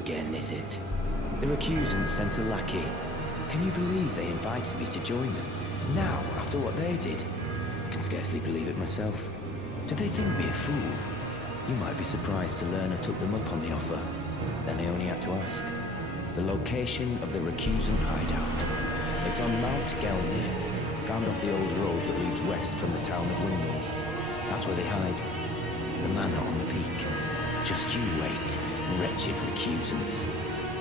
again, is it? The recusants sent a lackey. Can you believe they invited me to join them? Now, after what they did? I can scarcely believe it myself. Did they think me a fool? You might be surprised to learn I took them up on the offer. Then I only had to ask. The location of the recusant hideout. It's on Mount Gelmir, found off the old road that leads west from the town of Windmills. That's where they hide. The manor on the peak. Just you wait, wretched recusants.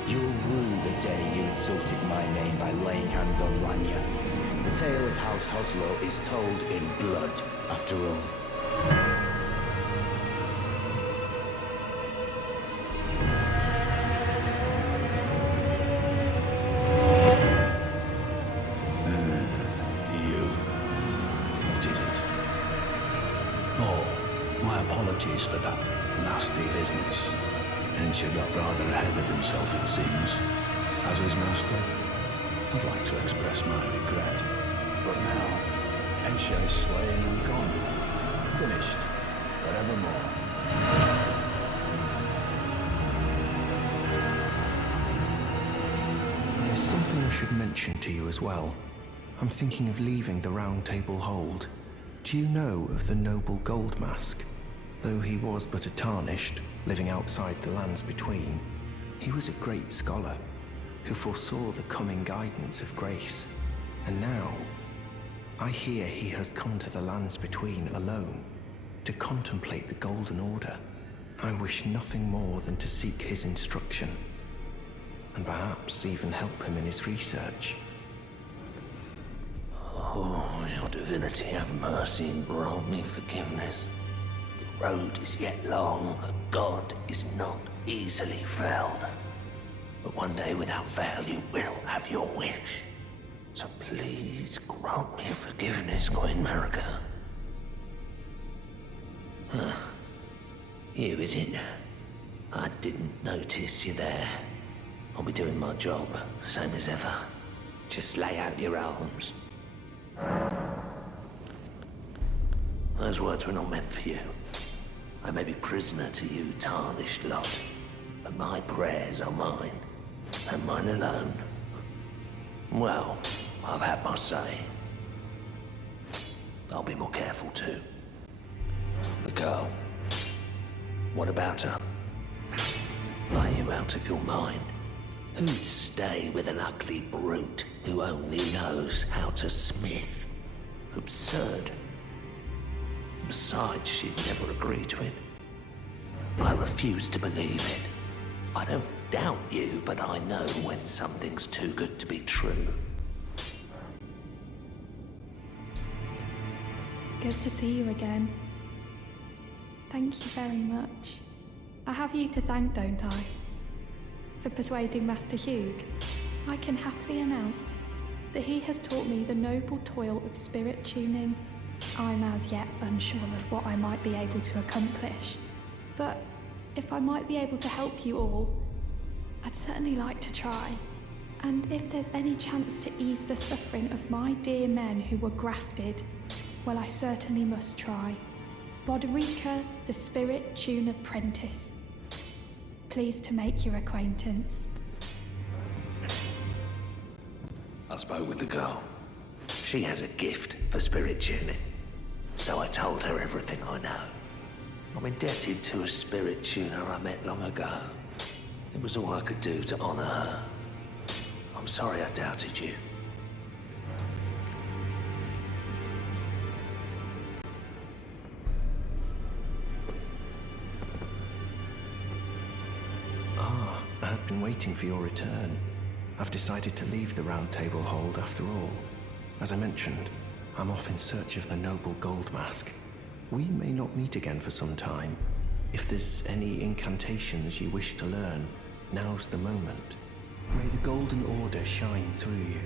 You'll rue the day you insulted my name by laying hands on Lanya. The tale of House Hoslo is told in blood, after all. Apologies for that nasty business. Ensha got rather ahead of himself, it seems. As his master, I'd like to express my regret. But now, Ensha is slain and gone. Finished. Forevermore. There's something I should mention to you as well. I'm thinking of leaving the Round Table Hold. Do you know of the noble Gold Mask? Though he was but a tarnished, living outside the lands between, he was a great scholar who foresaw the coming guidance of grace. And now, I hear he has come to the lands between alone to contemplate the Golden Order. I wish nothing more than to seek his instruction, and perhaps even help him in his research. Oh, your divinity, have mercy and grant me forgiveness. The road is yet long, a god is not easily felled. But one day without fail you will have your wish. So please grant me forgiveness, Queen Marika. Huh. You, is it? I didn't notice you there. I'll be doing my job, same as ever. Just lay out your arms. Those words were not meant for you. I may be prisoner to you, tarnished lot, but my prayers are mine, and mine alone. Well, I've had my say. I'll be more careful too. The girl. What about her? Are you out of your mind? Who'd stay with an ugly brute who only knows how to smith? Absurd. Besides, she'd never agree to it. I refuse to believe it. I don't doubt you, but I know when something's too good to be true. Good to see you again. Thank you very much. I have you to thank, don't I? For persuading Master Hugh, I can happily announce that he has taught me the noble toil of spirit tuning. I'm as yet unsure of what I might be able to accomplish, but if I might be able to help you all, I'd certainly like to try. And if there's any chance to ease the suffering of my dear men who were grafted, well, I certainly must try. Roderica, the Spirit Tune Apprentice. Pleased to make your acquaintance. I spoke with the girl. She has a gift for spirit tuning. So I told her everything I know. I'm indebted to a spirit tuner I met long ago. It was all I could do to honor her. I'm sorry I doubted you. I've been waiting for your return. I've decided to leave the Round Table Hold after all. As I mentioned, I'm off in search of the noble Gold Mask. We may not meet again for some time. If there's any incantations you wish to learn, now's the moment. May the Golden Order shine through you.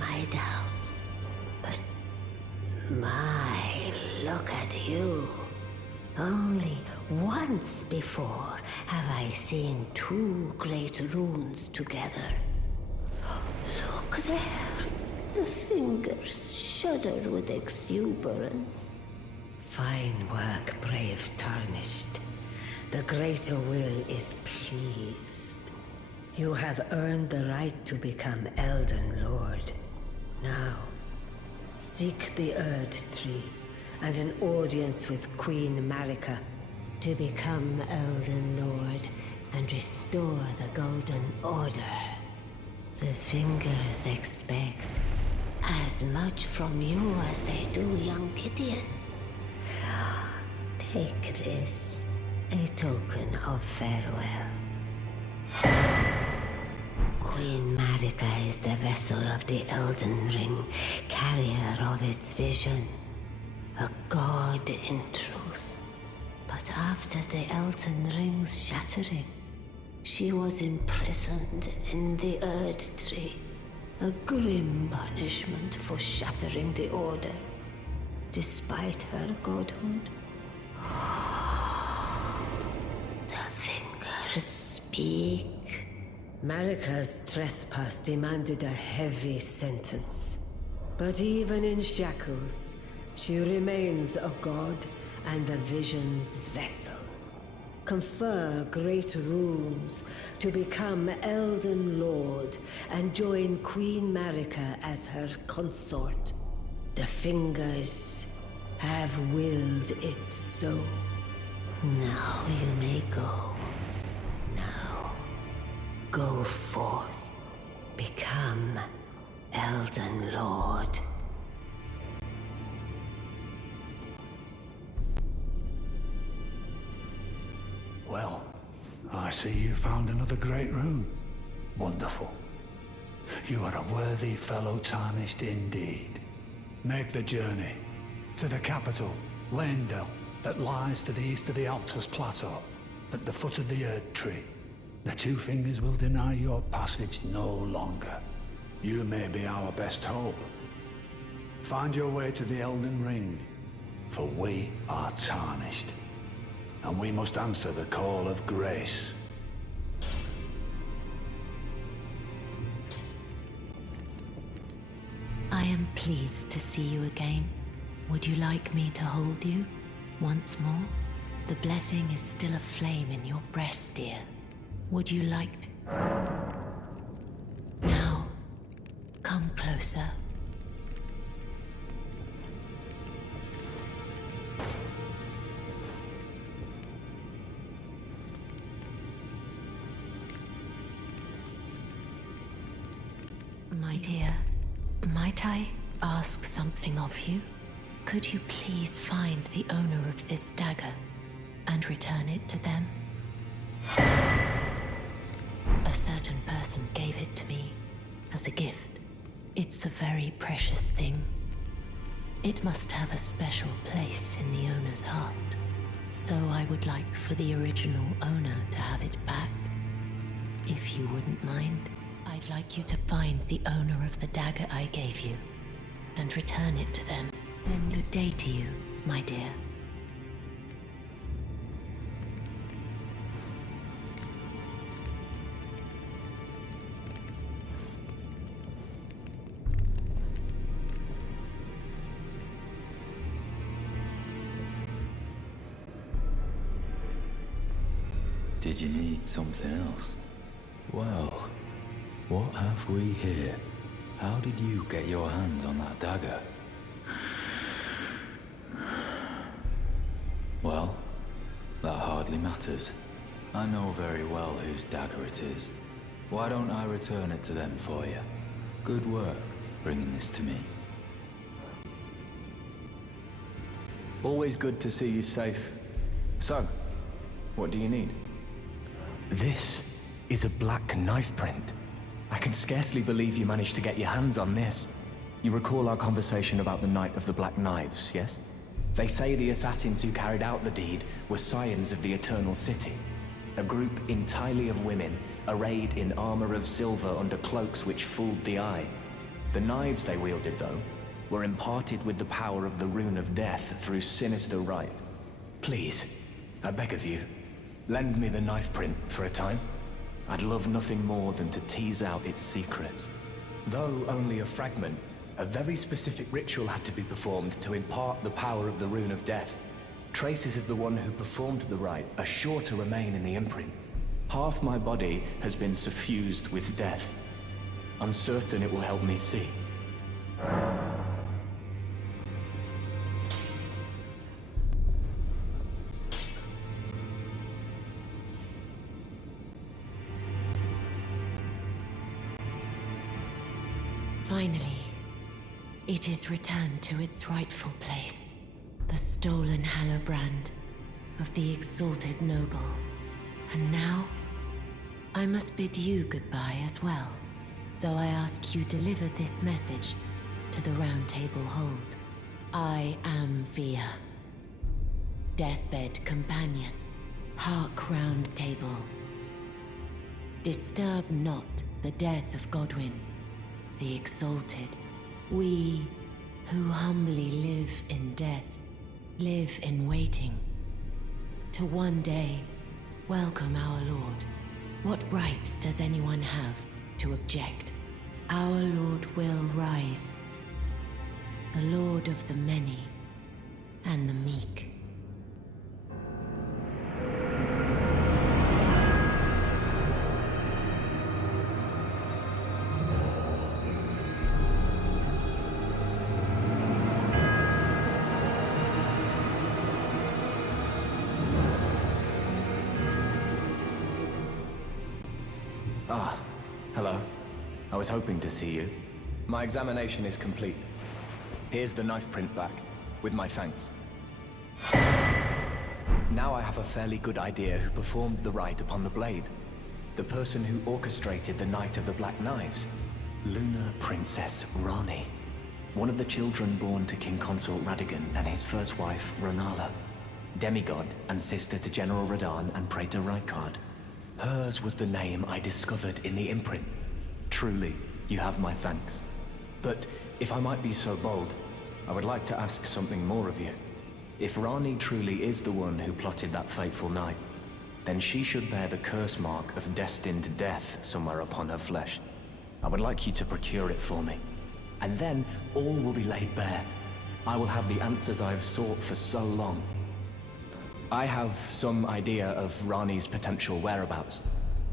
My doubts, but my, look at you. Only once before have I seen two great runes together. Look there! The fingers shudder with exuberance. Fine work, brave Tarnished. The Greater Will is pleased. You have earned the right to become Elden Lord. Now, seek the Erd Tree and an audience with Queen Marika to become Elden Lord and restore the Golden Order. The fingers expect as much from you as they do young Gideon. Take this, a token of farewell. Queen Marika is the vessel of the Elden Ring, carrier of its vision. A god in truth. But after the Elden Ring's shattering, she was imprisoned in the Erd Tree. A grim punishment for shattering the Order, despite her godhood. The fingers speak. Marika's trespass demanded a heavy sentence. But even in shackles, she remains a god and the vision's vessel. Confer great runes to become Elden Lord and join Queen Marika as her consort. The fingers have willed it so. Now you may go. Now, go forth. Become Elden Lord. Well, I see you found another great rune. Wonderful. You are a worthy fellow Tarnished indeed. Make the journey to the capital, Leyndell, that lies to the east of the Altus Plateau, at the foot of the Erd Tree. The Two Fingers will deny your passage no longer. You may be our best hope. Find your way to the Elden Ring, for we are Tarnished. And we must answer the call of grace. I am pleased to see you again. Would you like me to hold you once more? The blessing is still aflame in your breast, dear. Would you like to... Now, come closer. My dear, might I ask something of you? Could you please find the owner of this dagger and return it to them? A certain person gave it to me as a gift. It's a very precious thing. It must have a special place in the owner's heart. So I would like for the original owner to have it back. If you wouldn't mind, I'd like you to find the owner of the dagger I gave you and return it to them. Then good day to you, my dear. Did you need something else? Well, what have we here? How did you get your hands on that dagger? Well, that hardly matters. I know very well whose dagger it is. Why don't I return it to them for you? Good work bringing this to me. Always good to see you safe. So, what do you need? This is a black knife print. I can scarcely believe you managed to get your hands on this. You recall our conversation about the Night of the Black Knives, yes? They say the assassins who carried out the deed were scions of the Eternal City. A group entirely of women, arrayed in armor of silver under cloaks which fooled the eye. The knives they wielded, though, were imparted with the power of the Rune of Death through sinister rite. Please, I beg of you, lend me the knife print for a time. I'd love nothing more than to tease out its secrets. Though only a fragment, a very specific ritual had to be performed to impart the power of the Rune of Death. Traces of the one who performed the rite are sure to remain in the imprint. Half my body has been suffused with death. I'm certain it will help me see. Finally, it is returned to its rightful place. The stolen Hallowbrand of the exalted noble. And now, I must bid you goodbye as well, though I ask you deliver this message to the Round Table Hold. I am Via, deathbed companion, hark Round Table. Disturb not the death of Godwyn, the exalted. We who humbly live in death, live in waiting, to one day welcome our Lord. What right does anyone have to object? Our Lord will rise, the Lord of the many and the meek. Ah, hello. I was hoping to see you. My examination is complete. Here's the knife print back, with my thanks. Now I have a fairly good idea who performed the rite upon the blade. The person who orchestrated the Night of the Black Knives. Lunar Princess Rani. One of the children born to King Consort Radigan and his first wife, Ronala. Demigod and sister to General Radahn and Praetor Rykard. Hers was the name I discovered in the imprint. Truly, you have my thanks. But if I might be so bold, I would like to ask something more of you. If Rani truly is the one who plotted that fateful night, then she should bear the curse mark of destined death somewhere upon her flesh. I would like you to procure it for me. And then all will be laid bare. I will have the answers I have sought for so long. I have some idea of Rani's potential whereabouts.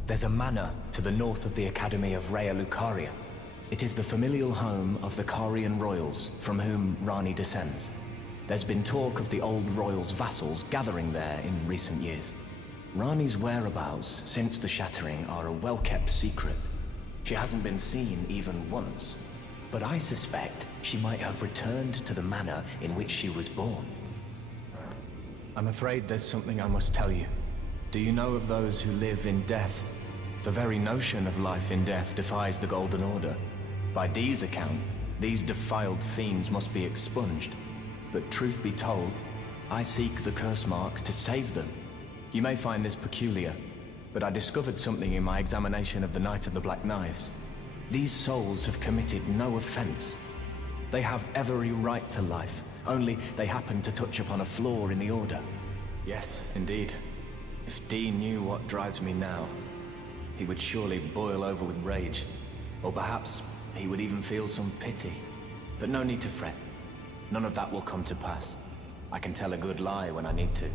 There's a manor to the north of the Academy of Rea Lucaria. It is the familial home of the Carian royals, from whom Rani descends. There's been talk of the old royals' vassals gathering there in recent years. Rani's whereabouts since the shattering are a well-kept secret. She hasn't been seen even once, but I suspect she might have returned to the manor in which she was born. I'm afraid there's something I must tell you. Do you know of those who live in death? The very notion of life in death defies the Golden Order. By Dee's account, these defiled fiends must be expunged. But truth be told, I seek the curse mark to save them. You may find this peculiar, but I discovered something in my examination of the Night of the Black Knives. These souls have committed no offense. They have every right to life, only they happen to touch upon a flaw in the Order. Yes, indeed. If Dee knew what drives me now, he would surely boil over with rage. Or perhaps he would even feel some pity. But no need to fret. None of that will come to pass. I can tell a good lie when I need to.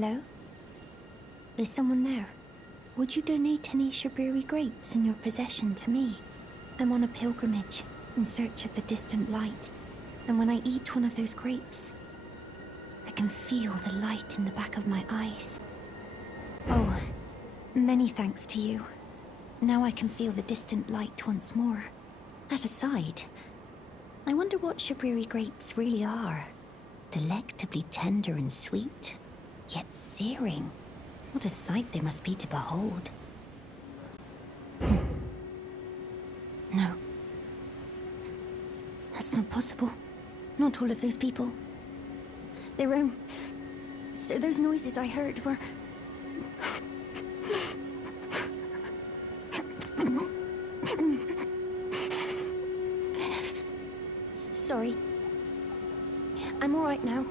Hello? Is someone there? Would you donate any Shabriri grapes in your possession to me? I'm on a pilgrimage, in search of the distant light. And when I eat one of those grapes, I can feel the light in the back of my eyes. Oh, many thanks to you. Now I can feel the distant light once more. That aside, I wonder what Shabriri grapes really are. Delectably tender and sweet, yet searing. What a sight they must be to behold. No. That's not possible. Not all of those people. So those noises I heard were... Sorry. I'm all right now.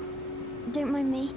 Don't mind me.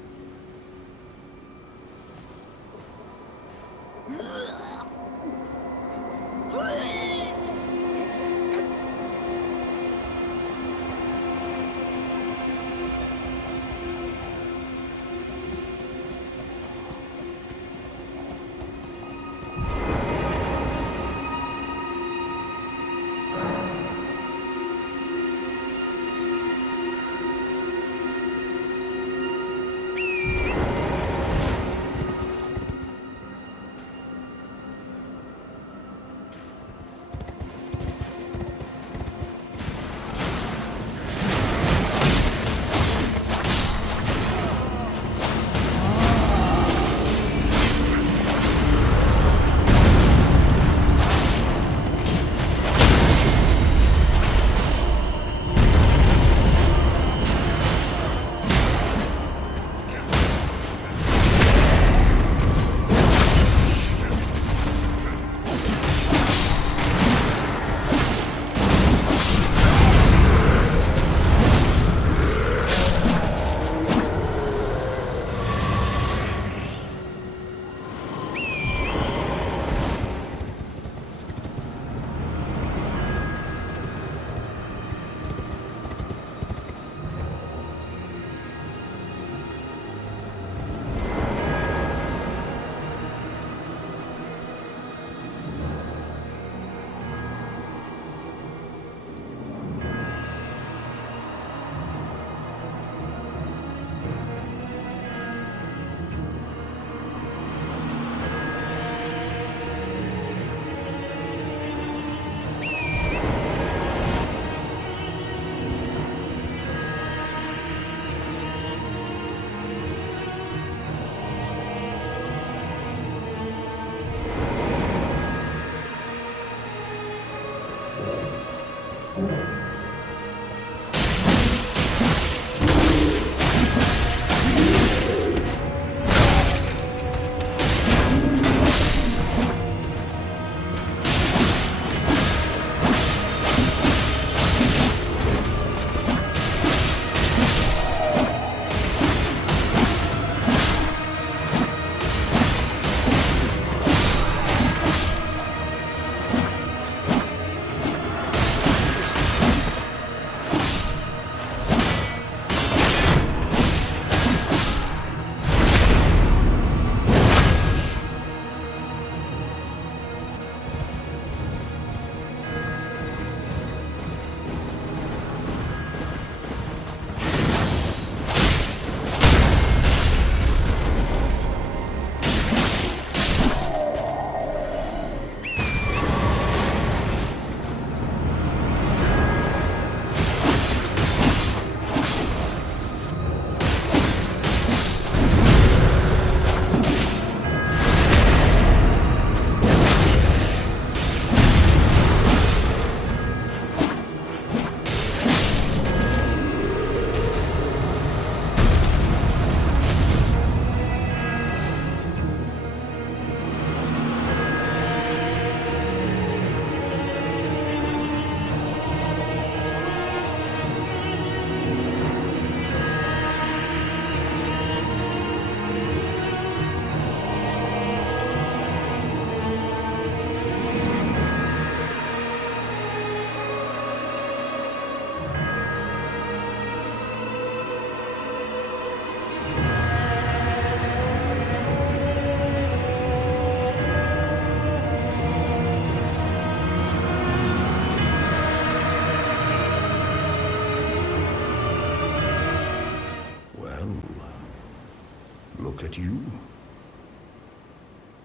but you.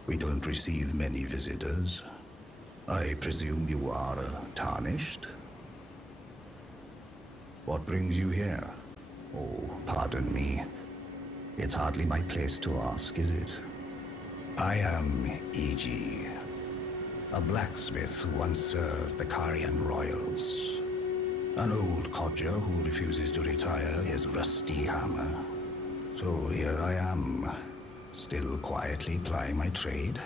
We don't receive many visitors. I presume you are tarnished? What brings you here? Oh, pardon me. It's hardly my place to ask, is it? I am E.G., a blacksmith who once served the Carian royals. An old codger who refuses to retire his rusty hammer. So here I am, still quietly plying my trade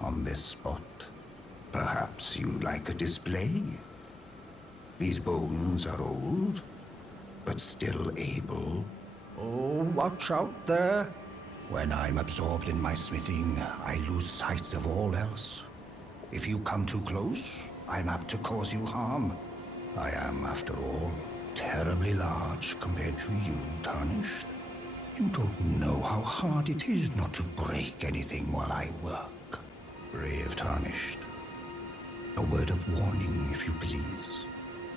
on this spot. Perhaps you'd like a display? These bones are old, but still able. Oh, watch out there! When I'm absorbed in my smithing, I lose sight of all else. If you come too close, I'm apt to cause you harm. I am, after all, terribly large compared to you, Tarnished. You don't know how hard it is not to break anything while I work. Brave Tarnished. A word of warning, if you please.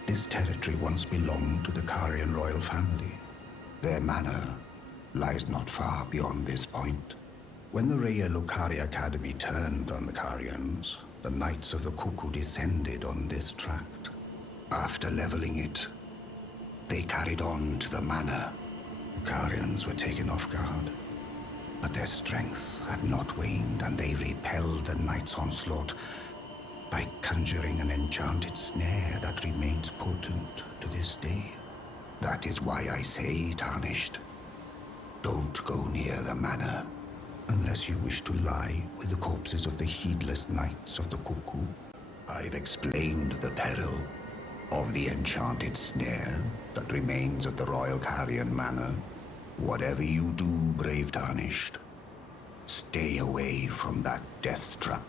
This territory once belonged to the Carian royal family. Their manor lies not far beyond this point. When the Raya Lucari Academy turned on the Carians, the Knights of the Cuckoo descended on this tract. After leveling it, they carried on to the manor. The Carians were taken off guard, but their strength had not waned, and they repelled the Knights' onslaught by conjuring an enchanted snare that remains potent to this day. That is why I say, Tarnished, don't go near the manor, unless you wish to lie with the corpses of the heedless Knights of the Cuckoo. I've explained the peril of the enchanted snare that remains at the Royal Carian Manor. Whatever you do, brave Tarnished, stay away from that death trap.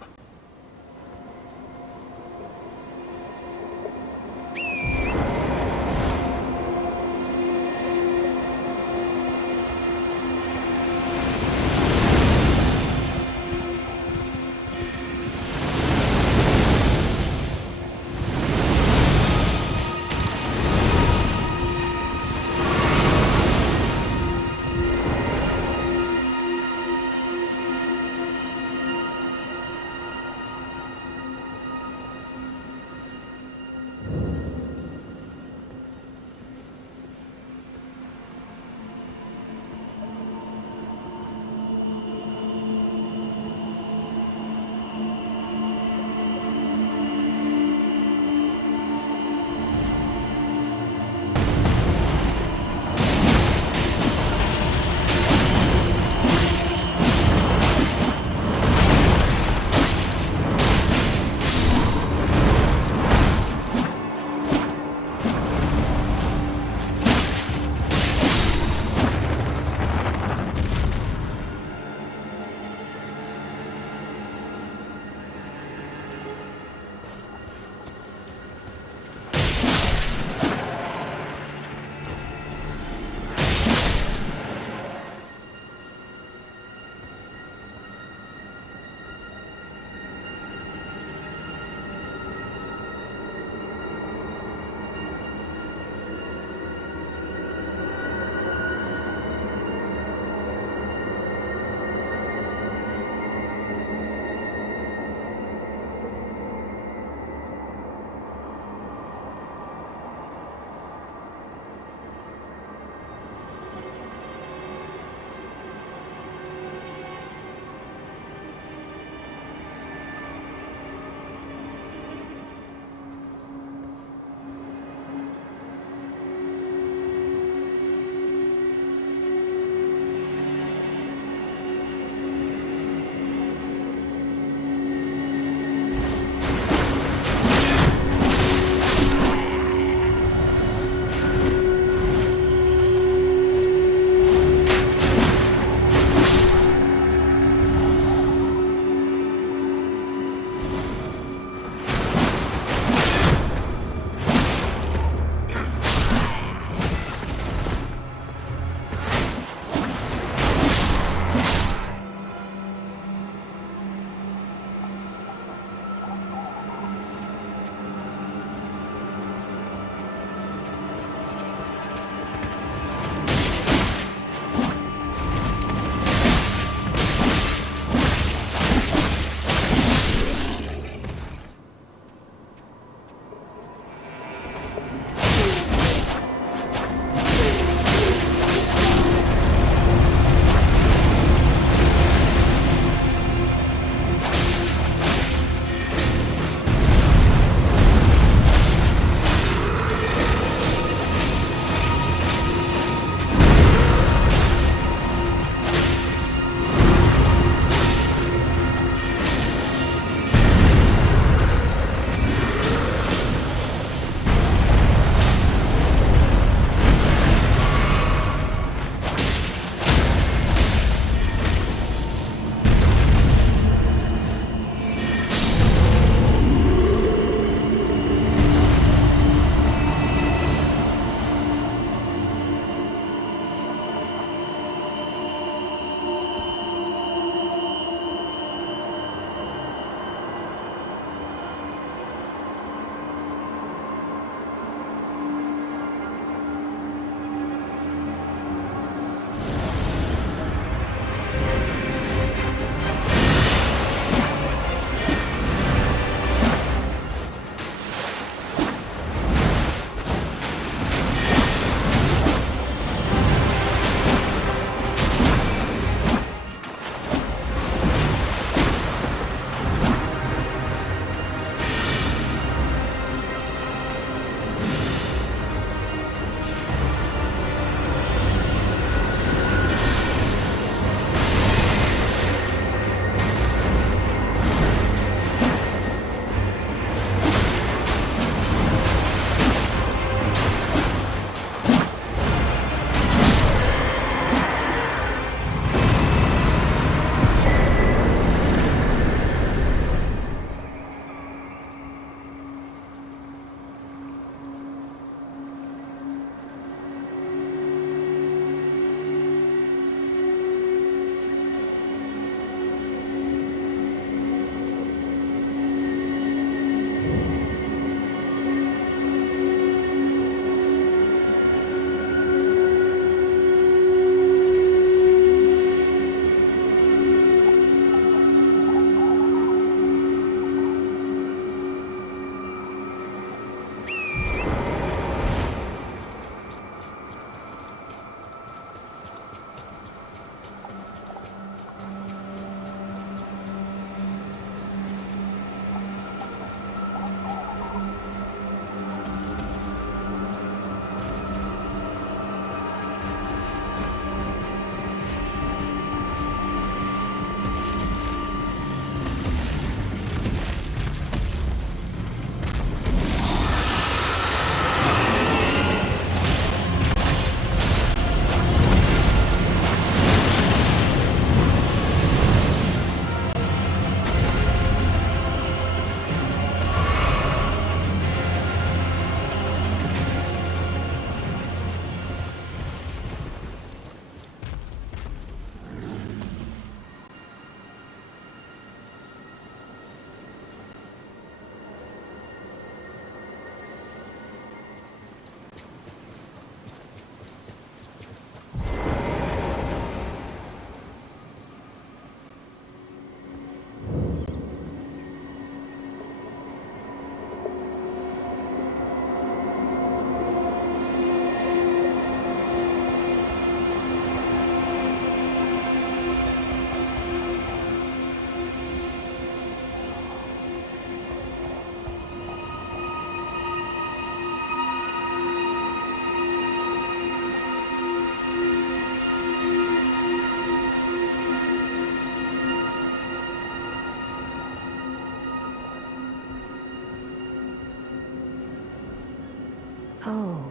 Oh,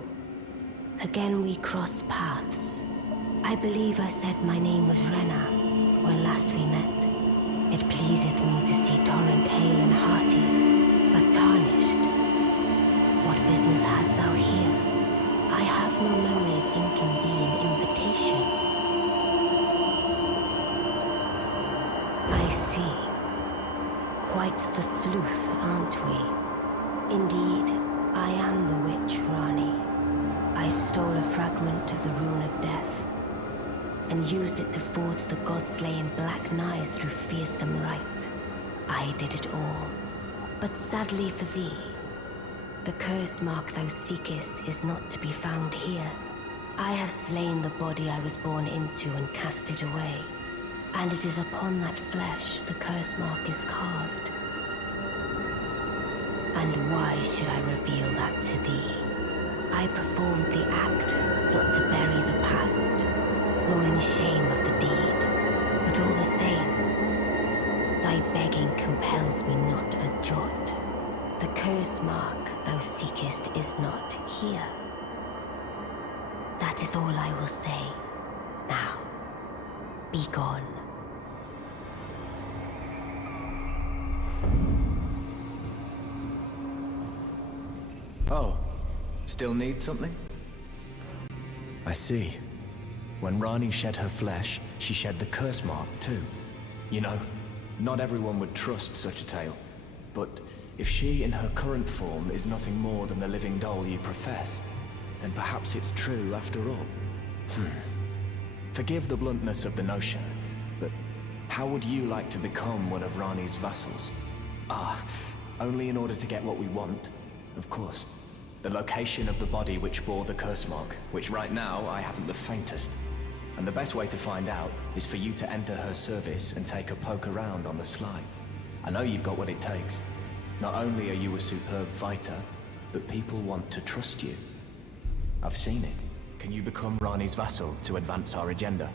again we cross paths. I believe I said my name was Rena when last we met. It pleaseth me to see Torrent hale and hearty, but tarnished. What business hast thou here? I have no memory of inking thee an invitation. I see. Quite the sleuth, aren't we? Indeed, I am the witch Rani. I stole a fragment of the Rune of Death and used it to forge the god-slaying black knives through fearsome rite. I did it all. But sadly for thee, the curse mark thou seekest is not to be found here. I have slain the body I was born into and cast it away, and it is upon that flesh the curse mark is carved. And why should I reveal that to thee? I performed the act not to bury the past, nor in shame of the deed, but all the same, thy begging compels me not a jot. The curse mark thou seekest is not here. That is all I will say. Now, be gone. Oh, still need something? I see. When Rani shed her flesh, she shed the curse mark too. You know, not everyone would trust such a tale. But if she in her current form is nothing more than the living doll you profess, then perhaps it's true after all. Forgive the bluntness of the notion, but how would you like to become one of Rani's vassals? Only in order to get what we want, of course. The location of the body which bore the curse mark, which right now I haven't the faintest. And the best way to find out is for you to enter her service and take a poke around on the sly. I know you've got what it takes. Not only are you a superb fighter, but people want to trust you. I've seen it. Can you become Rani's vassal to advance our agenda?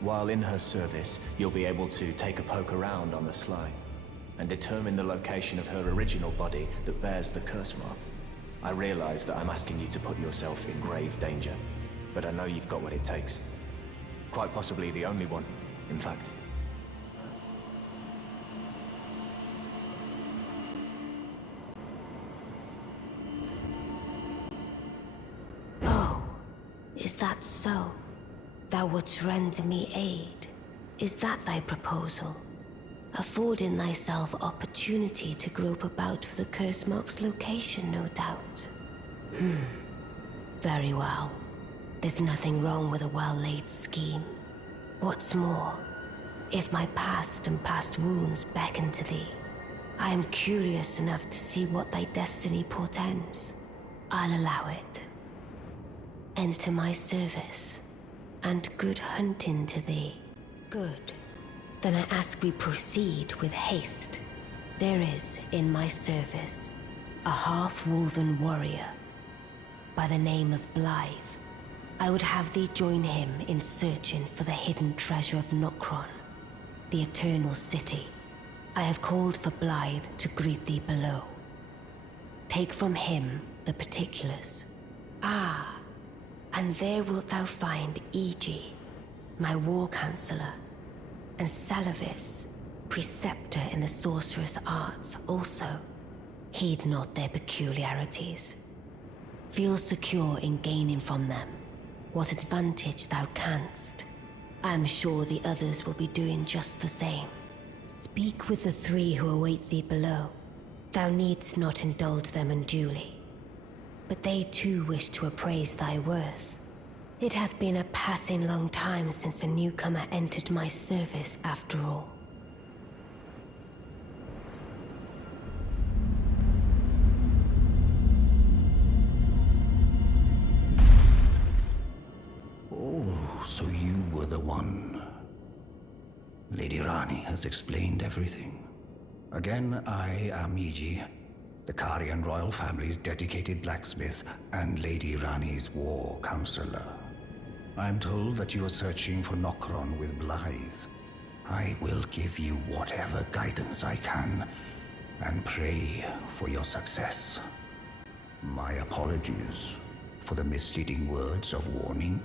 While in her service, you'll be able to take a poke around on the sly and determine the location of her original body that bears the curse mark. I realize that I'm asking you to put yourself in grave danger, but I know you've got what it takes. Quite possibly the only one, in fact. Oh, is that so? Thou wouldst render me aid. Is that thy proposal? Affording thyself opportunity to grope about for the curse mark's location, no doubt. Very well. There's nothing wrong with a well-laid scheme. What's more, if my past and past wounds beckon to thee, I am curious enough to see what thy destiny portends. I'll allow it. Enter my service, and good hunting to thee. Good. Then I ask we proceed with haste. There is, in my service, a half-wolven warrior by the name of Blythe. I would have thee join him in searching for the hidden treasure of Nokron, the Eternal City. I have called for Blythe to greet thee below. Take from him the particulars. And there wilt thou find Iji, my war counselor, and Salavis, preceptor in the sorcerous arts also. Heed not their peculiarities. Feel secure in gaining from them what advantage thou canst. I am sure the others will be doing just the same. Speak with the three who await thee below. Thou needst not indulge them unduly, but they too wish to appraise thy worth. It hath been a passing long time since a newcomer entered my service, after all. Oh, so you were the one. Lady Rani has explained everything. Again, I am Iji, the Karian royal family's dedicated blacksmith and Lady Rani's war counselor. I'm told that you are searching for Nokron with Blythe. I will give you whatever guidance I can, and pray for your success. My apologies for the misleading words of warning.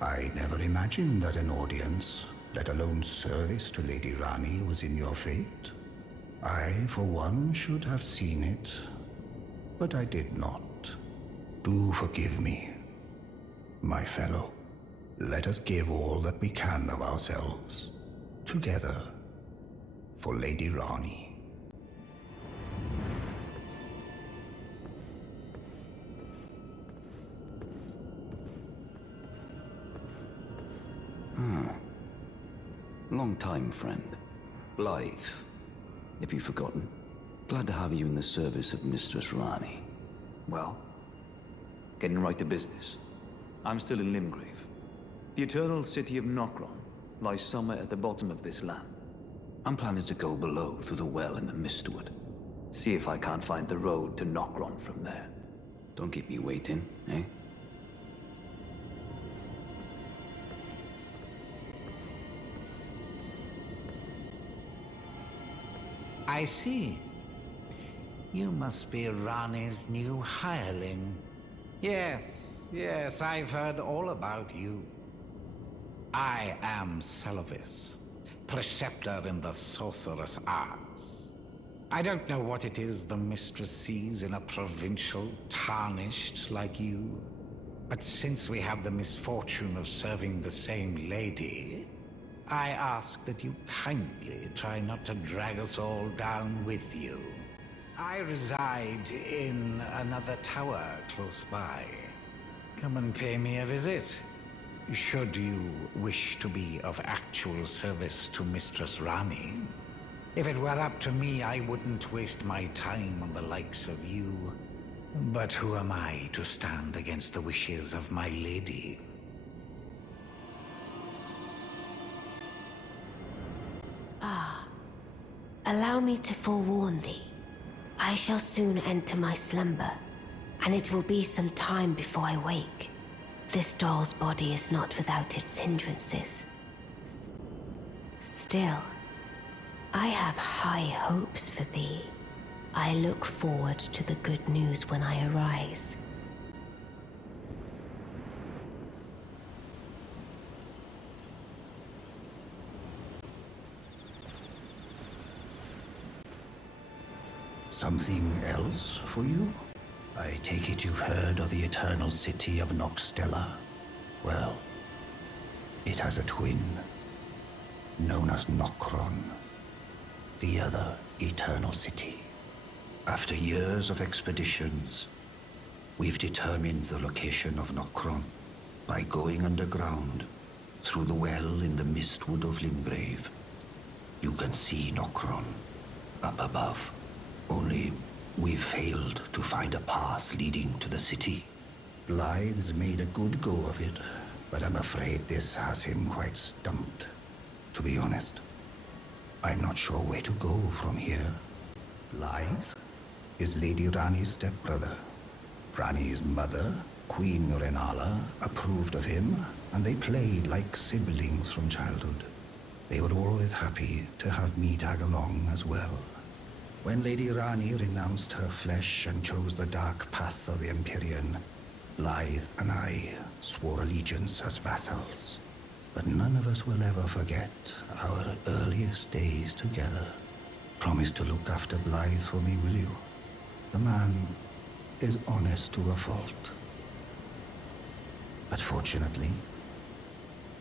I never imagined that an audience, let alone service to Lady Rani, was in your fate. I, for one, should have seen it, but I did not. Do forgive me, my fellow. Let us give all that we can of ourselves, together, for Lady Rani. Long time, friend. Blythe. Have you forgotten? Glad to have you in the service of Mistress Rani. Well, getting right to business. I'm still in Limgrave. The eternal city of Nokron lies somewhere at the bottom of this land. I'm planning to go below through the well in the Mistwood. See if I can't find the road to Nokron from there. Don't keep me waiting, eh? I see. You must be Rani's new hireling. Yes, I've heard all about you. I am Celovis, preceptor in the sorcerous arts. I don't know what it is the mistress sees in a provincial tarnished like you, but since we have the misfortune of serving the same lady, I ask that you kindly try not to drag us all down with you. I reside in another tower close by. Come and pay me a visit, should you wish to be of actual service to Mistress Rani. If it were up to me, I wouldn't waste my time on the likes of you. But who am I to stand against the wishes of my lady? Allow me to forewarn thee. I shall soon enter my slumber, and it will be some time before I wake. This doll's body is not without its hindrances. Still, I have high hopes for thee. I look forward to the good news when I arise. Something else for you? I take it you've heard of the eternal city of Noxtella. Well, it has a twin, known as Nokron, the other eternal city. After years of expeditions, we've determined the location of Nokron by going underground through the well in the Mistwood of Limgrave. You can see Nokron up above. Only we've failed to find a path leading to the city. Blythe's made a good go of it, but I'm afraid this has him quite stumped. To be honest, I'm not sure where to go from here. Blythe is Lady Rani's stepbrother. Rani's mother, Queen Renala, approved of him, and they played like siblings from childhood. They were always happy to have me tag along as well. When Lady Rani renounced her flesh and chose the dark path of the Empyrean, Blythe and I swore allegiance as vassals. But none of us will ever forget our earliest days together. Promise to look after Blythe for me, will you? The man is honest to a fault. But fortunately,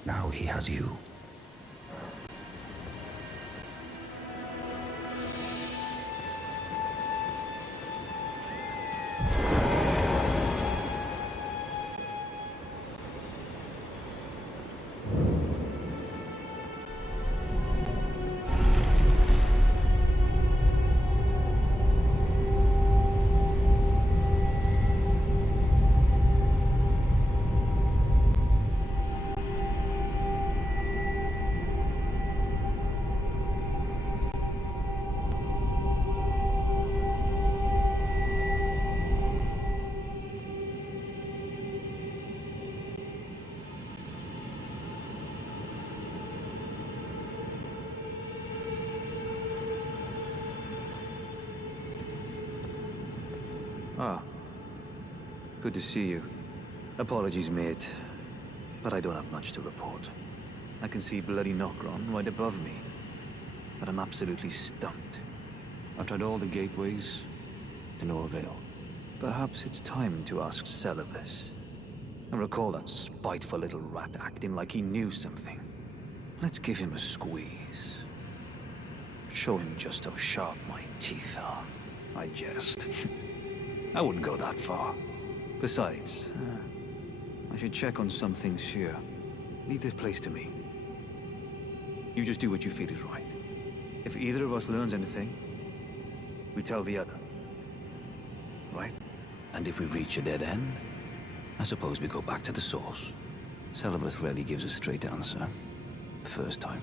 now he has you. Ah. Good to see you. Apologies, mate. But I don't have much to report. I can see bloody Nokron right above me. But I'm absolutely stumped. I've tried all the gateways, to no avail. Perhaps it's time to ask Celovus. I recall that spiteful little rat acting like he knew something. Let's give him a squeeze. Show him just how sharp my teeth are. I jest. I wouldn't go that far. Besides, I should check on some things here. Leave this place to me. You just do what you feel is right. If either of us learns anything, we tell the other. Right? And if we reach a dead end, I suppose we go back to the source. Celovus rarely gives a straight answer. The first time.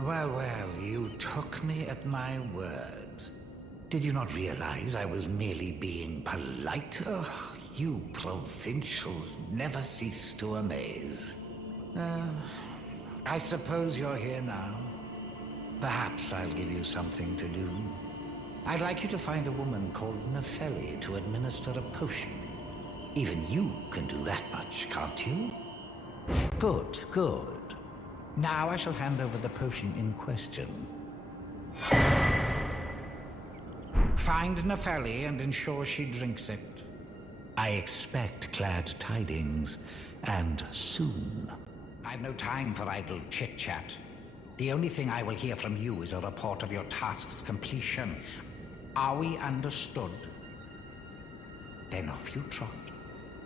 Well, well, you took me at my word. Did you not realize I was merely being polite? Oh, you provincials never cease to amaze. I suppose you're here now. Perhaps I'll give you something to do. I'd like you to find a woman called Nefeli to administer a potion. Even you can do that much, can't you? Good, good. Now I shall hand over the potion in question. Find Nefeli and ensure she drinks it. I expect glad tidings, and soon. I've no time for idle chit-chat. The only thing I will hear from you is a report of your task's completion. Are we understood? Then off you trot.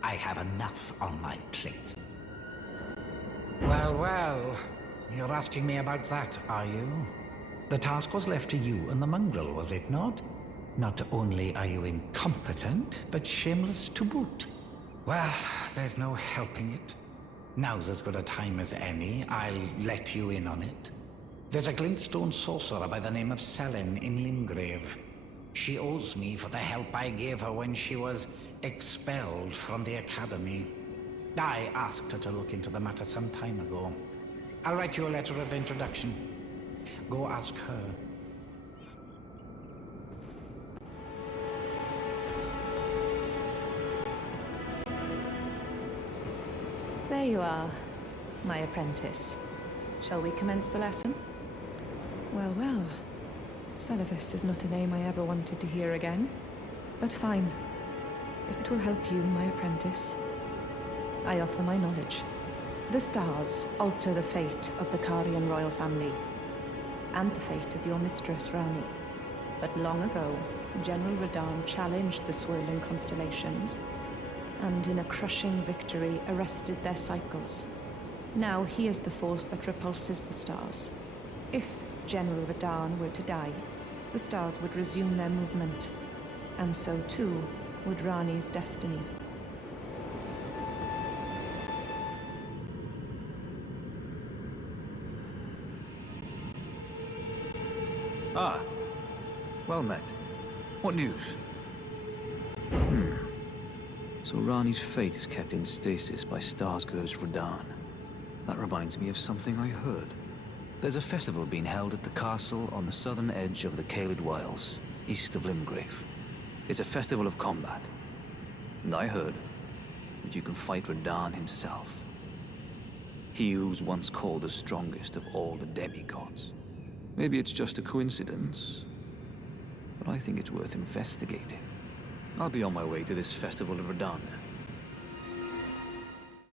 I have enough on my plate. Well, well. You're asking me about that, are you? The task was left to you and the mongrel, was it not? Not only are you incompetent, but shameless to boot. Well, there's no helping it. Now's as good a time as any. I'll let you in on it. There's a glintstone sorcerer by the name of Selin in Limgrave. She owes me for the help I gave her when she was expelled from the academy. I asked her to look into the matter some time ago. I'll write you a letter of introduction. Go ask her. There you are, my apprentice. Shall we commence the lesson? Well, well. Celovus is not a name I ever wanted to hear again. But fine. If it will help you, my apprentice, I offer my knowledge. The stars alter the fate of the Karian royal family, and the fate of your mistress, Rani. But long ago, General Radahn challenged the swirling constellations, and in a crushing victory arrested their cycles. Now he is the force that repulses the stars. If General Radahn were to die, the stars would resume their movement, and so too would Rani's destiny. Ah, well met. What news? So Rani's fate is kept in stasis by Starsgur's Radahn. That reminds me of something I heard. There's a festival being held at the castle on the southern edge of the Caelid Wilds, east of Limgrave. It's a festival of combat. And I heard that you can fight Radahn himself. He who was once called the strongest of all the demigods. Maybe it's just a coincidence, but I think it's worth investigating. I'll be on my way to this festival of Radahn.